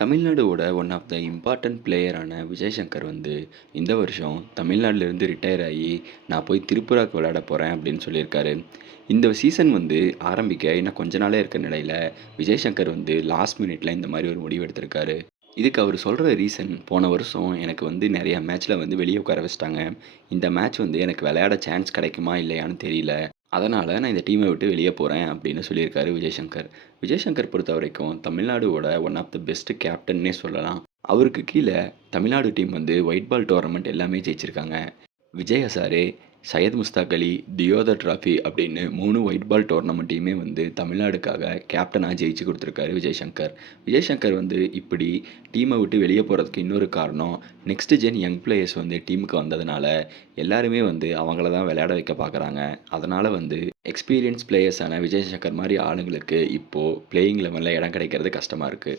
தமிழ்நாடோட one of the important பிளேயரான விஜய் சங்கர் வந்து இந்த வருஷம் தமிழ்நாட்டிலேருந்து ரிட்டையர் ஆகி நான் போய் திரிபுராவுக்கு விளையாட போகிறேன் அப்படின்னு சொல்லியிருக்காரு. இந்த சீசன் வந்து ஆரம்பிக்க இன்னும் கொஞ்ச நாளே இருக்க நிலையில் விஜய் சங்கர் வந்து லாஸ்ட் மினிட்ல இந்த மாதிரி ஒரு முடிவு எடுத்திருக்காரு. இதுக்கு அவர் சொல்கிற ரீசன் போன வருஷம் எனக்கு வந்து நிறையா மேட்ச்சில் வந்து வெளியே உட்கார வச்சிட்டாங்க. இந்த மேட்ச் வந்து எனக்கு விளையாட சான்ஸ் கிடைக்குமா இல்லையான்னு தெரியல. அதனால் நான் இந்த டீமை விட்டு வெளியே போகிறேன் அப்படின்னு சொல்லியிருக்காரு விஜய் விஜய்சங்கர் விஜய் சங்கர் பொறுத்த வரைக்கும் தமிழ்நாடோட ஒன் ஆஃப் த பெஸ்ட் கேப்டன்னே சொல்லலாம். அவருக்கு கீழே தமிழ்நாடு டீம் வந்து ஒயிட் பால் டோர்னமெண்ட் எல்லாமே ஜெயிச்சிருக்காங்க. விஜய் சாரே சையத் முஸ்தாக் அலி தியோதர் ட்ராஃபி அப்படின்னு மூணு ஒயிட் பால் டோர்னமெண்ட்டையுமே வந்து தமிழ்நாடுக்காக கேப்டனாக ஜெயிச்சு கொடுத்துருக்காரு விஜய் சங்கர் விஜய் சங்கர் வந்து இப்படி டீமை விட்டு வெளியே போகிறதுக்கு இன்னொரு காரணம் நெக்ஸ்ட் ஜென் யங் பிளேயர்ஸ் வந்து டீமுக்கு வந்ததுனால எல்லாருமே வந்து அவங்கள தான் விளையாட வைக்க பார்க்குறாங்க அதனால் வந்து எக்ஸ்பீரியன்ஸ் பிளேயர்ஸான விஜய் சங்கர் மாதிரி ஆளுங்களுக்கு இப்போது பிளேயிங் லெவலில் இடம் கிடைக்கிறது கஷ்டமாக இருக்குது